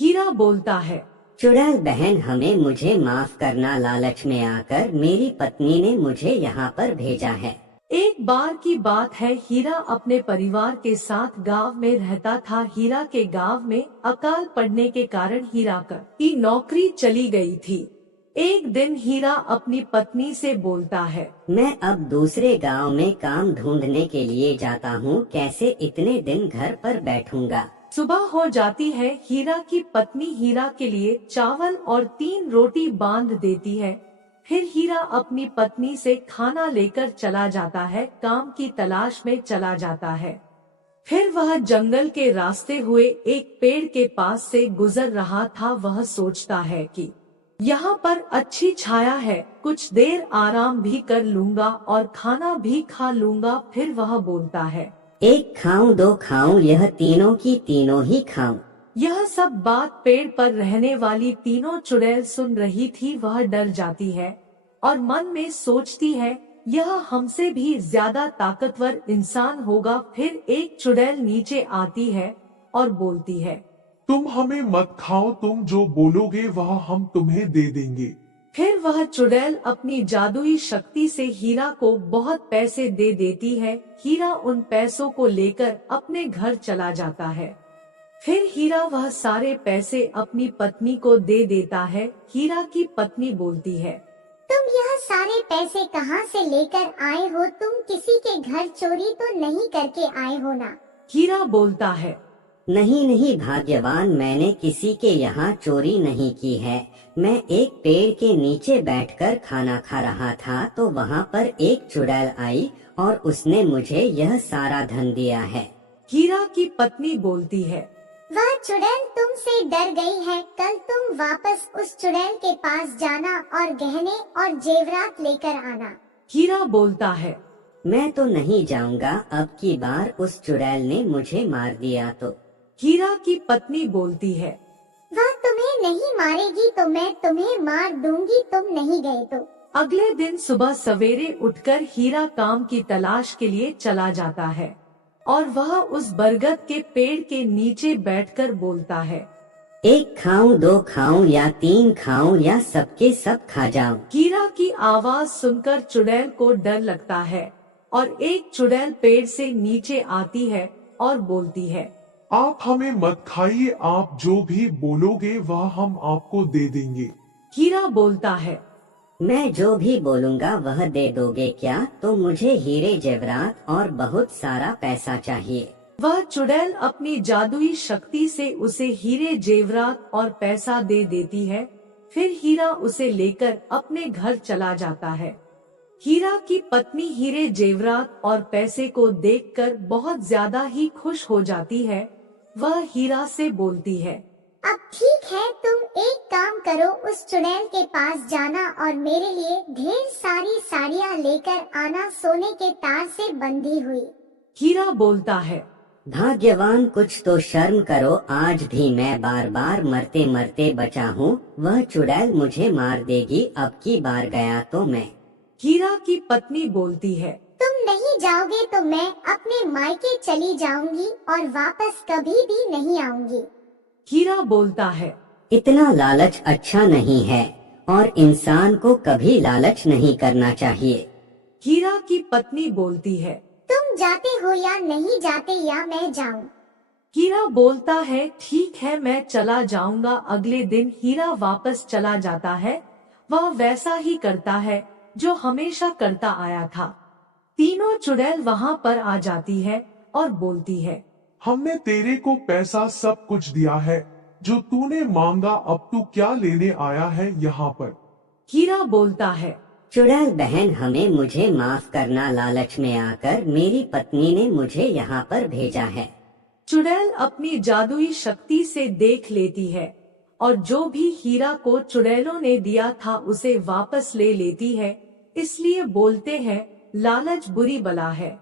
हीरा बोलता है, चुड़ैल बहन, हमें मुझे माफ करना, लालच में आकर मेरी पत्नी ने मुझे यहाँ पर भेजा है। एक बार की बात है, हीरा अपने परिवार के साथ गांव में रहता था। हीरा के गांव में अकाल पड़ने के कारण हीरा की नौकरी चली गई थी। एक दिन हीरा अपनी पत्नी से बोलता है, मैं अब दूसरे गांव में काम ढूंढने के लिए जाता हूँ, कैसे इतने दिन घर पर बैठूंगा। सुबह हो जाती है। हीरा की पत्नी हीरा के लिए चावल और 3 रोटी बांध देती है। फिर हीरा अपनी पत्नी से खाना लेकर चला जाता है, काम की तलाश में चला जाता है। फिर वह जंगल के रास्ते हुए एक पेड़ के पास से गुजर रहा था। वह सोचता है कि यहाँ पर अच्छी छाया है, कुछ देर आराम भी कर लूंगा और खाना भी खा लूंगा। फिर वह बोलता है, एक खाऊं दो खाऊं, यह तीनों की तीनों ही खाऊं। यह सब बात पेड़ पर रहने वाली तीनों चुड़ैल सुन रही थी। वह डर जाती है और मन में सोचती है, यह हमसे भी ज्यादा ताकतवर इंसान होगा। फिर एक चुड़ैल नीचे आती है और बोलती है, तुम हमें मत खाओ, तुम जो बोलोगे वह हम तुम्हें दे देंगे। फिर वह चुड़ैल अपनी जादुई शक्ति से हीरा को बहुत पैसे दे देती है। हीरा उन पैसों को लेकर अपने घर चला जाता है। फिर हीरा वह सारे पैसे अपनी पत्नी को दे देता है। हीरा की पत्नी बोलती है, तुम यह सारे पैसे कहाँ से लेकर आए हो? तुम किसी के घर चोरी तो नहीं करके आए हो ना? हीरा बोलता है, नहीं नहीं भाग्यवान, मैंने किसी के यहाँ चोरी नहीं की है। मैं एक पेड़ के नीचे बैठकर खाना खा रहा था तो वहाँ पर एक चुड़ैल आई और उसने मुझे यह सारा धन दिया है। हीरा की पत्नी बोलती है, वह चुड़ैल तुमसे डर गई है। कल तुम वापस उस चुड़ैल के पास जाना और गहने और जेवरात लेकर आना। हीरा बोलता है, मैं तो नहीं जाऊंगा, अब की बार उस चुड़ैल ने मुझे मार दिया तो। हीरा की पत्नी बोलती है, वह तुम्हें नहीं मारेगी तो मैं तुम्हें मार दूंगी, तुम नहीं गए तो। अगले दिन सुबह सवेरे उठकर हीरा काम की तलाश के लिए चला जाता है और वह उस बरगद के पेड़ के नीचे बैठकर बोलता है, एक खाऊं दो खाऊं या 3 खाऊं या सबके सब खा जाऊं। हीरा की आवाज सुनकर चुड़ैल को डर लगता है और एक चुड़ैल पेड़ से नीचे आती है और बोलती है, आप हमें मत खाइए, आप जो भी बोलोगे वह हम आपको दे देंगे। हीरा बोलता है, मैं जो भी बोलूँगा वह दे दोगे क्या? तो मुझे हीरे जेवरात और बहुत सारा पैसा चाहिए। वह चुड़ैल अपनी जादुई शक्ति से उसे हीरे जेवरात और पैसा दे देती है। फिर हीरा उसे लेकर अपने घर चला जाता है। हीरा की पत्नी हीरे जेवरात और पैसे को देखकर बहुत ज्यादा ही खुश हो जाती है। वह हीरा से बोलती है, अब ठीक है, तुम एक काम करो, उस चुड़ैल के पास जाना और मेरे लिए ढेर सारी साड़ियाँ लेकर आना, सोने के तार से बंधी हुई। हीरा बोलता है, भाग्यवान, कुछ तो शर्म करो, आज भी मैं बार बार मरते मरते बचा हूँ। वह चुड़ैल मुझे मार देगी, अब की बार गया तो मैं। हीरा की पत्नी बोलती है, तुम नहीं जाओगे तो मैं अपने मायके चली जाऊंगी और वापस कभी भी नहीं आऊंगी। हीरा बोलता है, इतना लालच अच्छा नहीं है और इंसान को कभी लालच नहीं करना चाहिए। हीरा की पत्नी बोलती है, तुम जाते हो या नहीं जाते या मैं जाऊं? हीरा बोलता है, ठीक है, मैं चला जाऊंगा। अगले दिन हीरा वापस चला जाता है। वह वैसा ही करता है जो हमेशा करता आया था। तीनों चुड़ैल वहाँ पर आ जाती है और बोलती है, हमने तेरे को पैसा सब कुछ दिया है जो तूने मांगा, अब तू क्या लेने आया है यहाँ पर? हीरा बोलता है, चुड़ैल बहन, हमें मुझे माफ करना, लालच में आकर मेरी पत्नी ने मुझे यहाँ पर भेजा है। चुड़ैल अपनी जादुई शक्ति से देख लेती है और जो भी हीरा को चुड़ैलों ने दिया था उसे वापस ले लेती है। इसलिए बोलते हैं, लालच बुरी बला है।